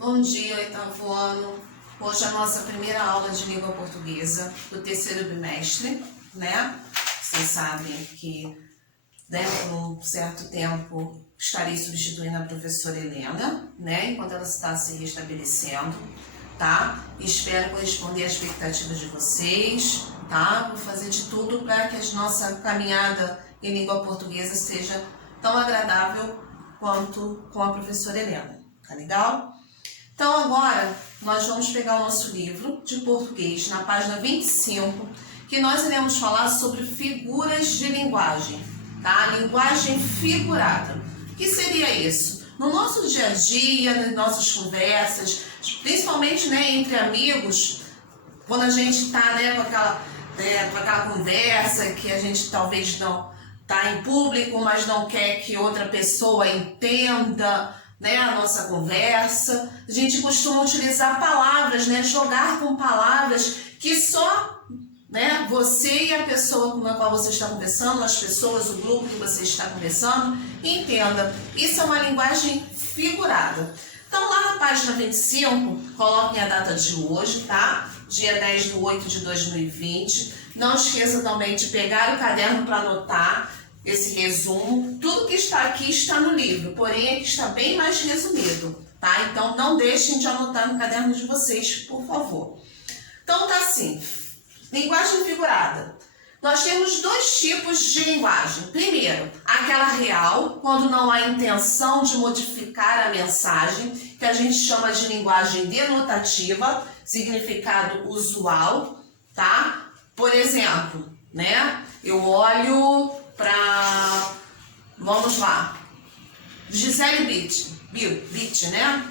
Bom dia, oitavo ano. Hoje é a nossa primeira aula de língua portuguesa do terceiro bimestre, né? Vocês sabem que dentro de um certo tempo estarei substituindo a professora Helena, né? Enquanto ela está se restabelecendo, tá? Espero corresponder às expectativas de vocês, tá? Vou fazer de tudo para que a nossa caminhada em língua portuguesa seja tão agradável quanto com a professora Helena, tá legal? Então agora nós vamos pegar o nosso livro de português na página 25, que nós iremos falar sobre figuras de linguagem, tá? Linguagem figurada. O que seria isso? No nosso dia a dia, nas nossas conversas, principalmente, né, entre amigos, quando a gente está, né, com aquela conversa que a gente talvez não está em público, mas não quer que outra pessoa entenda, né, a nossa conversa, a gente costuma utilizar palavras, né, jogar com palavras que só, né, você e a pessoa com a qual você está conversando, as pessoas, o grupo que você está conversando, entenda. Isso é uma linguagem figurada. Então lá na página 25, coloquem a data de hoje, tá? Dia 10/8/2020. Não esqueça também de pegar o caderno para anotar esse resumo. Tudo que está aqui está no livro, porém aqui está bem mais resumido, tá? Então não deixem de anotar no caderno de vocês, por favor. Então tá assim, linguagem figurada. Nós temos dois tipos de linguagem. Primeiro, aquela real, quando não há intenção de modificar a mensagem, que a gente chama de linguagem denotativa, significado usual, tá? Por exemplo, né? Eu olho para, vamos lá, Gisele Bündchen, né?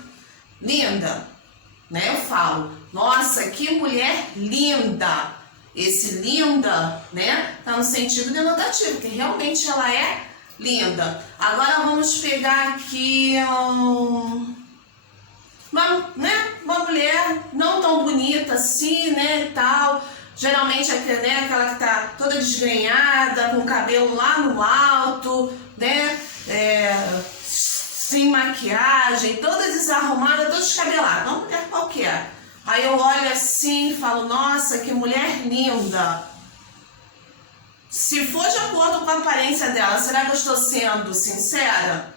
Linda, né? Eu falo, nossa, que mulher linda. Esse linda, né? Tá no sentido denotativo, que realmente ela é linda. Agora vamos pegar aqui uma mulher não tão bonita assim, né, e tal. Geralmente né, aquela que tá toda desgrenhada, com o cabelo lá no alto, né, sem maquiagem, toda desarrumada, toda descabelada, uma mulher qualquer. Aí eu olho assim e falo, nossa, que mulher linda. Se for de acordo com a aparência dela, será que eu estou sendo sincera?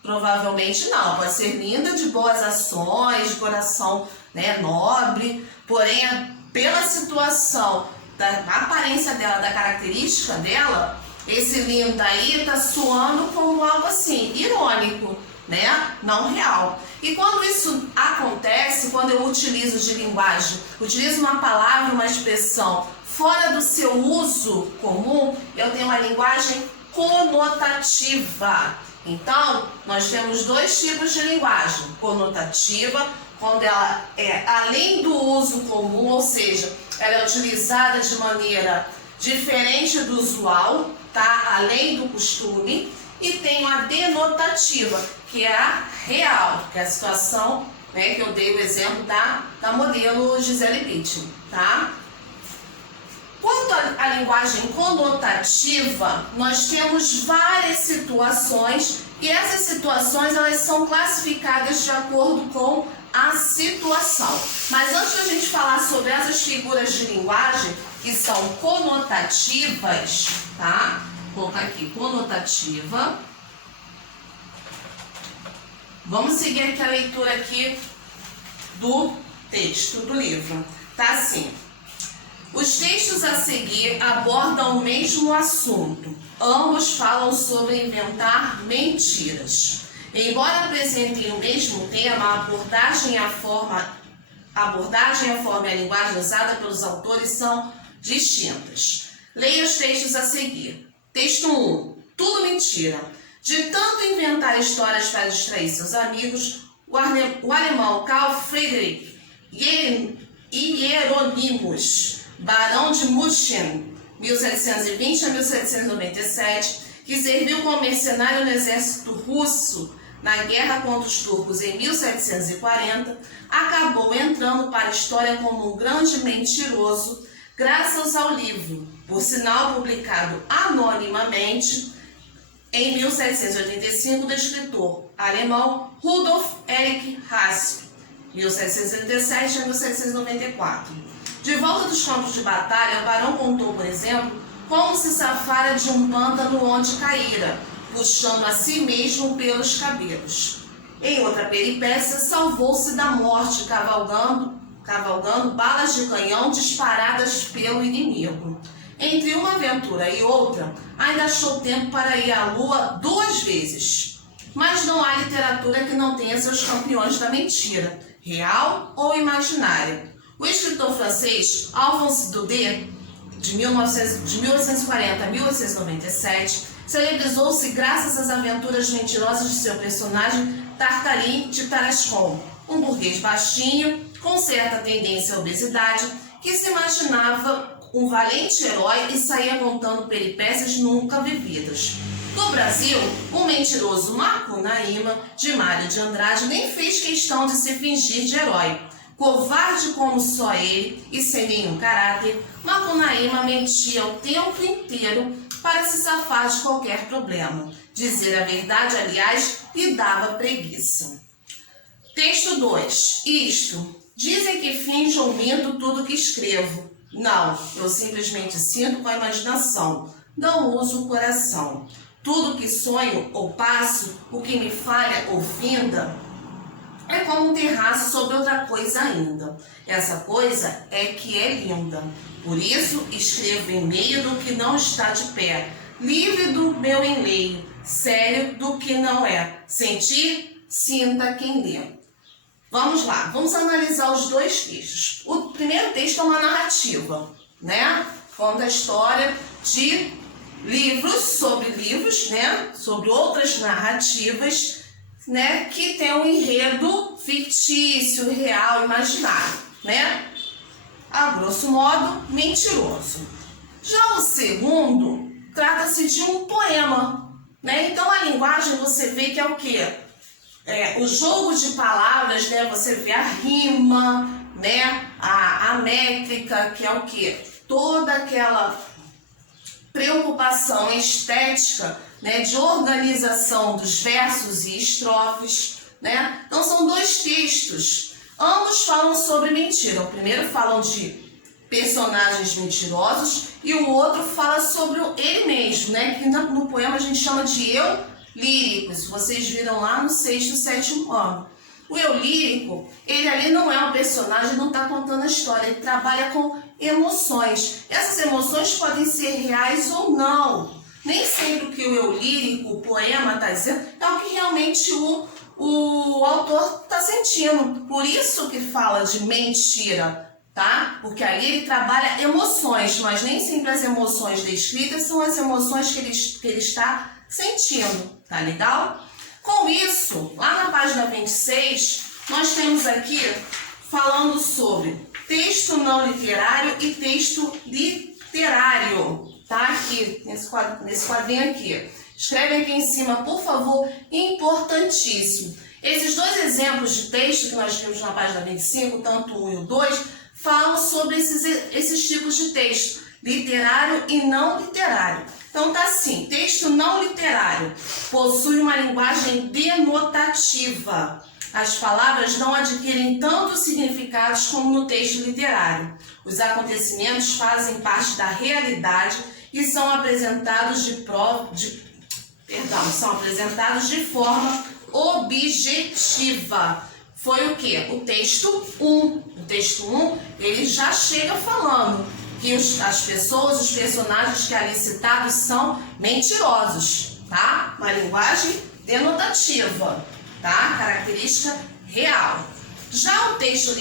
Provavelmente não. Pode ser linda, de boas ações, de coração, né, nobre, porém pela situação, da aparência dela, da característica dela, esse lindo aí tá soando como algo assim, irônico, né? Não real. E quando isso acontece, quando eu utilizo de linguagem, utilizo uma palavra, uma expressão fora do seu uso comum, eu tenho uma linguagem conotativa. Então, nós temos dois tipos de linguagem. Conotativa, quando ela é além do uso comum, ou seja, ela é utilizada de maneira diferente do usual, tá? Além do costume. E tem a denotativa, que é a real, que é a situação, né, que eu dei o exemplo da modelo Gisele Bündchen, tá? Quanto à linguagem conotativa, nós temos várias situações e essas situações elas são classificadas de acordo com a situação. Mas antes de a gente falar sobre essas figuras de linguagem que são conotativas, tá? Vou colocar aqui, conotativa. Vamos seguir aqui a leitura aqui do texto do livro. Tá assim. Os textos a seguir abordam o mesmo assunto. Ambos falam sobre inventar mentiras. Embora apresentem o mesmo tema, a abordagem e a forma e a linguagem usada pelos autores são distintas. Leia os textos a seguir. Texto 1. Tudo mentira. De tanto inventar histórias para distrair seus amigos, o alemão Carl Friedrich Hieronymus, barão de München, 1720 a 1797, que serviu como mercenário no exército russo na guerra contra os turcos em 1740, acabou entrando para a história como um grande mentiroso, graças ao livro, por sinal publicado anonimamente em 1785, do escritor alemão Rudolf Erich Raspe, 1737 a 1794. De volta dos campos de batalha, o barão contou, por exemplo, como se safara de um pântano onde caíra, puxando a si mesmo pelos cabelos. Em outra peripécia, salvou-se da morte cavalgando balas de canhão disparadas pelo inimigo. Entre uma aventura e outra, ainda achou tempo para ir à lua 2 vezes. Mas não há literatura que não tenha seus campeões da mentira, real ou imaginária. O escritor francês Alphonse Daudet, de 1840 a 1897, celebrizou-se graças às aventuras mentirosas de seu personagem Tartarin de Tarascon, um burguês baixinho, com certa tendência à obesidade, que se imaginava um valente herói e saía contando peripécias nunca vividas. No Brasil, o mentiroso Macunaíma, de Mário de Andrade, nem fez questão de se fingir de herói. Covarde como só ele e sem nenhum caráter, Macunaíma mentia o tempo inteiro para se safar de qualquer problema. Dizer a verdade, aliás, lhe dava preguiça. Texto 2. Isto. Dizem que finjo ou minto tudo que escrevo. Não, eu simplesmente sinto com a imaginação. Não uso o coração. Tudo que sonho ou passo, o que me falha ou finda, é como um terraço sobre outra coisa ainda. Essa coisa é que é linda. Por isso, escrevo em meio do que não está de pé, livre do meu enleio, sério do que não é. Sentir, sinta quem lê. Vamos lá, vamos analisar os 2 textos. O primeiro texto é uma narrativa, né? Conta a história de livros, né? Sobre outras narrativas, né? Que tem um enredo fictício, real, imaginário, né? A grosso modo, mentiroso. Já o segundo trata-se de um poema, né? Então a linguagem você vê que é o quê? O jogo de palavras, né? Você vê a rima, né? A métrica, que é o quê? Toda aquela preocupação estética, né? De organização dos versos e estrofes, né? Então são 2 textos. Ambos falam sobre mentira. O primeiro falam de personagens mentirosos e o outro fala sobre ele mesmo, né? Que no poema a gente chama de eu lírico. Isso vocês viram lá no 6º, 7º ano. O eu lírico, ele ali não é um personagem, não está contando a história, ele trabalha com emoções. Essas emoções podem ser reais ou não. Nem sempre o que o eu lírico, o poema está dizendo, é o que realmente o autor está sentindo. Por isso que fala de mentira, tá? Porque ali ele trabalha emoções, mas nem sempre as emoções descritas são as emoções que ele está sentindo, tá legal? Com isso, lá na página 26, nós temos aqui falando sobre texto não literário e texto literário, tá? Aqui, nesse quadrinho aqui. Escreve aqui em cima, por favor, importantíssimo. Esses 2 exemplos de texto que nós vimos na página 25, tanto o 1 e o 2, falam sobre esses tipos de texto, literário e não literário. Então tá assim, texto não literário possui uma linguagem denotativa. As palavras não adquirem tantos significados como no texto literário. Os acontecimentos fazem parte da realidade e são apresentados de forma objetiva. Foi o quê? O texto 1. O texto 1, ele já chega falando que as pessoas, os personagens que ali citados são mentirosos, tá? Uma linguagem denotativa, tá? Característica real. Já o texto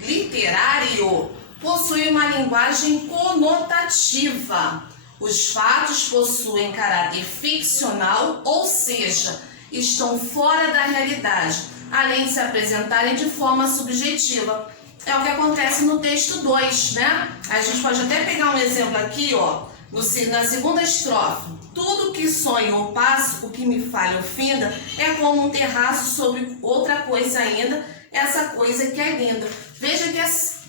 literário possui uma linguagem conotativa. Os fatos possuem caráter ficcional, ou seja, estão fora da realidade, além de se apresentarem de forma subjetiva. É o que acontece no texto 2, né? A gente pode até pegar um exemplo aqui, ó, na segunda estrofe. Tudo que sonho ou passo, o que me falha ou finda, é como um terraço sobre outra coisa ainda, essa coisa que é linda. Veja que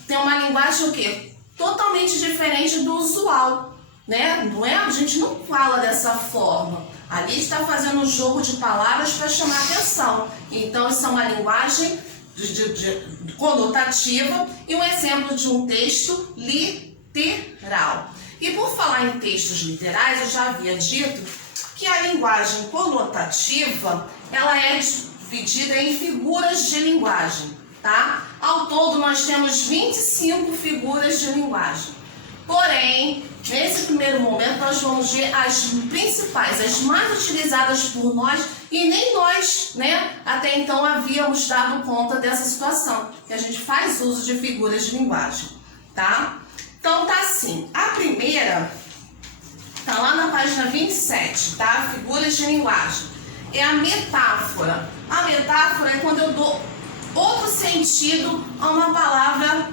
tem uma linguagem o quê? Totalmente diferente do usual, né? Não é? A gente não fala dessa forma. Ali está fazendo um jogo de palavras para chamar atenção. Então, isso é uma linguagem conotativa e um exemplo de um texto literal. E por falar em textos literais, eu já havia dito que a linguagem conotativa, ela é dividida em figuras de linguagem, tá? Ao todo, nós temos 25 figuras de linguagem. Porém, nesse primeiro momento, nós vamos ver as principais, as mais utilizadas por nós, e nem nós, né, até então havíamos dado conta dessa situação, que a gente faz uso de figuras de linguagem, tá? Então, tá assim, a primeira, tá lá na página 27, tá? Figuras de linguagem. É a metáfora. A metáfora é quando eu dou outro sentido a uma palavra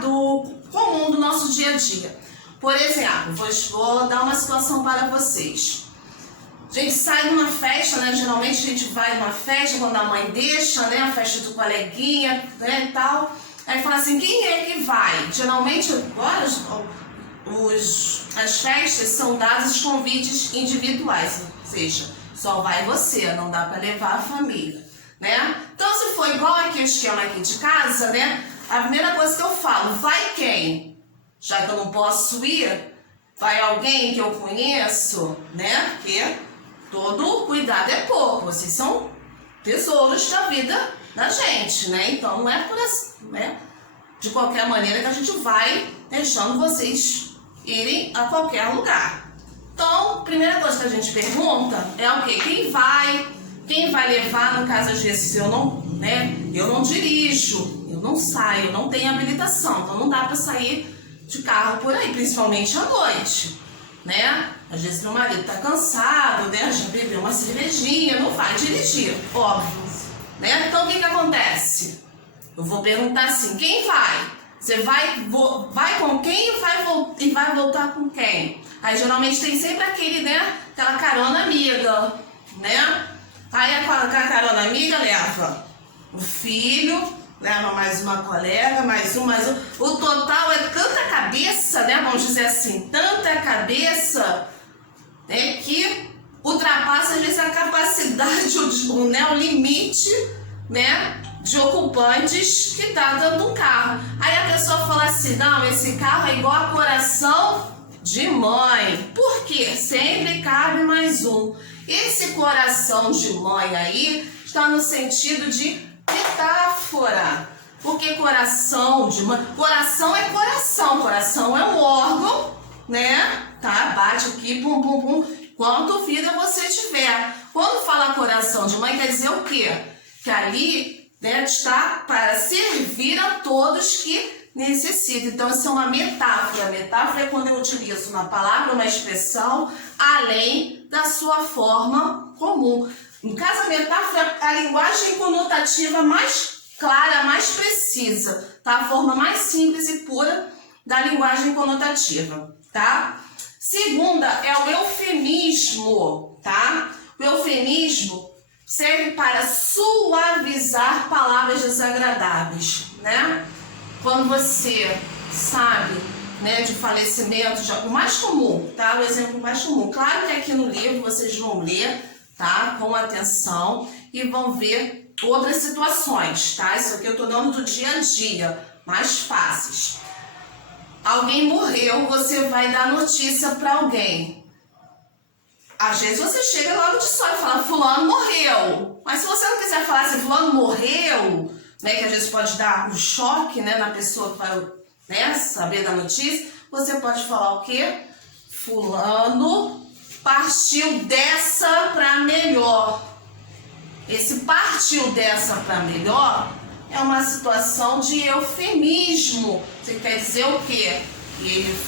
do comum do nosso dia a dia. Por exemplo, vou dar uma situação para vocês. A gente sai numa festa, né? Geralmente a gente vai numa festa quando a mãe deixa, né? A festa do coleguinha, né? E tal. Aí fala assim, quem é que vai? Geralmente agora as festas são dadas convites individuais, ou seja, só vai você, não dá para levar a família, né? Então, se for igual aqui o esquema aqui de casa, né? A primeira coisa que eu falo, vai quem? Já que eu não posso ir, vai alguém que eu conheço, né? Porque todo cuidado é pouco, vocês são tesouros da vida da gente, né? Então não é por assim, né? De qualquer maneira que a gente vai deixando vocês irem a qualquer lugar. Então, a primeira coisa que a gente pergunta é o quê? Quem vai levar, no caso às vezes eu não dirijo, eu não saio, eu não tenho habilitação, então não dá para sair de carro por aí, principalmente à noite, né? Às vezes meu marido tá cansado, né? Já bebeu uma cervejinha, não vai dirigir, óbvio, né? Então o que acontece? Eu vou perguntar assim, quem vai? Você vai com quem e vai voltar com quem? Aí geralmente tem sempre aquele, né? Aquela carona amiga, né? Aí a carona amiga leva o filho, leva mais uma colega, mais um. O total é tanta cabeça, né? Vamos dizer assim, tanta cabeça, né? Que ultrapassa às vezes a capacidade, o limite, né? De ocupantes que tá dando um carro. Aí a pessoa fala assim, não, esse carro é igual a coração de mãe. Por quê? Sempre cabe mais um. Esse coração de mãe aí está no sentido de metáfora. Porque coração de mãe... Coração é um órgão, né? Tá? Bate aqui, pum, pum, pum. Quanto vida você tiver. Quando fala coração de mãe, quer dizer o quê? Que ali, né, está para servir a todos que necessitam. Então, isso é uma metáfora. A metáfora é quando eu utilizo uma palavra, uma expressão, além da sua forma comum. No caso, a metáfora é a linguagem conotativa mais clara, mais precisa, tá? A forma mais simples e pura da linguagem conotativa, tá? Segunda é o eufemismo, tá? O eufemismo serve para suavizar palavras desagradáveis, né? Quando você sabe, né, de falecimento, o mais comum, tá? O exemplo mais comum. Claro que aqui no livro vocês vão ler, tá? Com atenção e vão ver outras situações, tá? Isso aqui eu tô dando do dia a dia, mais fáceis. Alguém morreu, você vai dar notícia para alguém. Às vezes você chega logo de só e fala, fulano morreu. Mas se você não quiser falar assim, fulano morreu, né, que às vezes pode dar um choque, né, na pessoa que vai, né, saber da notícia, você pode falar o quê? Fulano partiu dessa para melhor. Esse partiu dessa para melhor é uma situação de eufemismo. Você quer dizer o quê? Que ele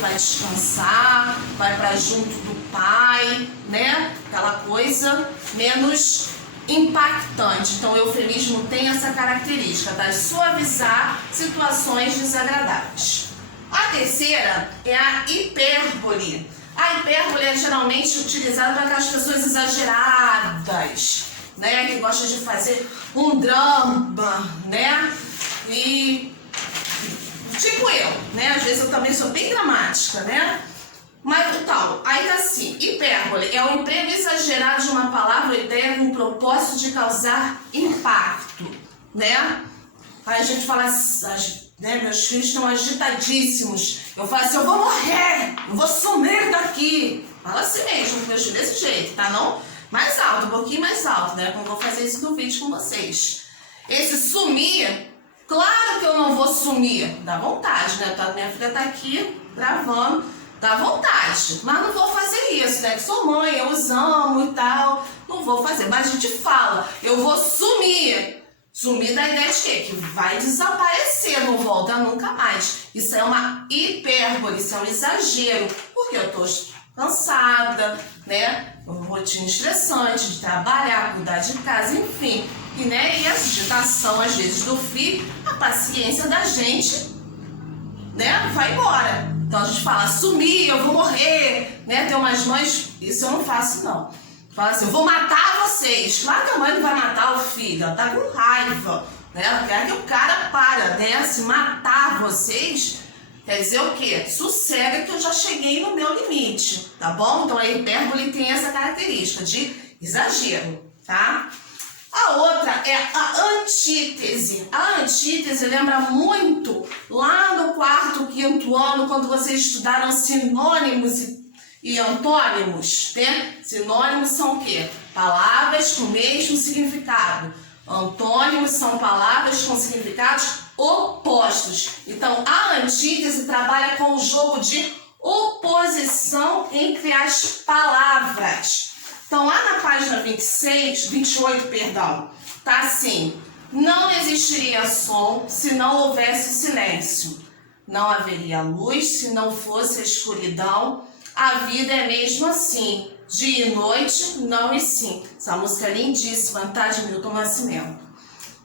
vai descansar, vai para junto do pai, né? Aquela coisa menos impactante. Então, o eufemismo tem essa característica, tá? De suavizar situações desagradáveis. A terceira é a hipérbole. A hipérbole é geralmente utilizada para aquelas pessoas exageradas, né? Que gostam de fazer um drama, né? E tipo eu, né? Às vezes eu também sou bem dramática, né? Mas então, aí tá assim, hipérbole é o emprego exagerado de uma palavra ou ideia com o propósito de causar impacto. né? Aí a gente fala, né, meus filhos estão agitadíssimos. Eu falo assim, eu vou morrer, eu vou sumir daqui. Fala assim mesmo com meus filhos, desse jeito, tá? Não mais alto, um pouquinho mais alto, né? Como eu vou fazer isso no vídeo com vocês. Esse sumir, claro que eu não vou sumir. Dá vontade, né? Minha filha tá aqui gravando, dá vontade. Mas não vou fazer isso, né? Que sou mãe, eu os amo e tal. Não vou fazer, mas a gente fala, eu vou sumir. Sumir da ideia de quê? Que vai desaparecer, não volta nunca mais. Isso é uma hipérbole, isso é um exagero. Porque eu tô cansada, né? Uma rotina estressante de trabalhar, cuidar de casa, enfim. E, né? E a agitação, às vezes, do filho, a paciência da gente, né? Vai embora. Então a gente fala, sumir, eu vou morrer, né? Tem umas mães, isso eu não faço, não. Fala assim, eu vou matar vocês. Claro que a mãe não vai matar o filho, ela tá com raiva, né? Ela quer que o cara para, né? Se matar vocês, quer dizer o quê? Sossega que eu já cheguei no meu limite, tá bom? Então a hipérbole tem essa característica de exagero, tá? A outra é a antítese. A antítese lembra muito lá no 4º, 5º ano, quando vocês estudaram sinônimos e antônimos, né? Sinônimos são o quê? Palavras com o mesmo significado. Antônimos são palavras com significados opostos. Então, a antítese trabalha com o jogo de oposição entre as palavras. Então, lá na página 28, tá assim: não existiria som se não houvesse silêncio. Não haveria luz se não fosse a escuridão. A vida é mesmo assim, dia e noite, não e sim. Essa música é lindíssima, tá? De Milton Nascimento.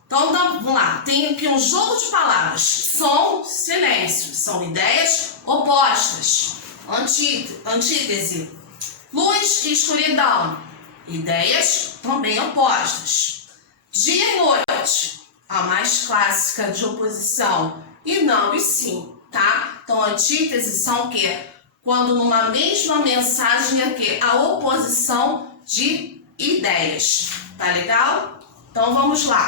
Então, vamos lá. Tem aqui um jogo de palavras. Som, silêncio. São ideias opostas. Antítese. Luz e escuridão. Ideias também opostas. Dia e noite. A mais clássica de oposição. E não e sim, tá? Então, antítese são o quê? Quando numa mesma mensagem é que a oposição de ideias, tá legal? Então vamos lá.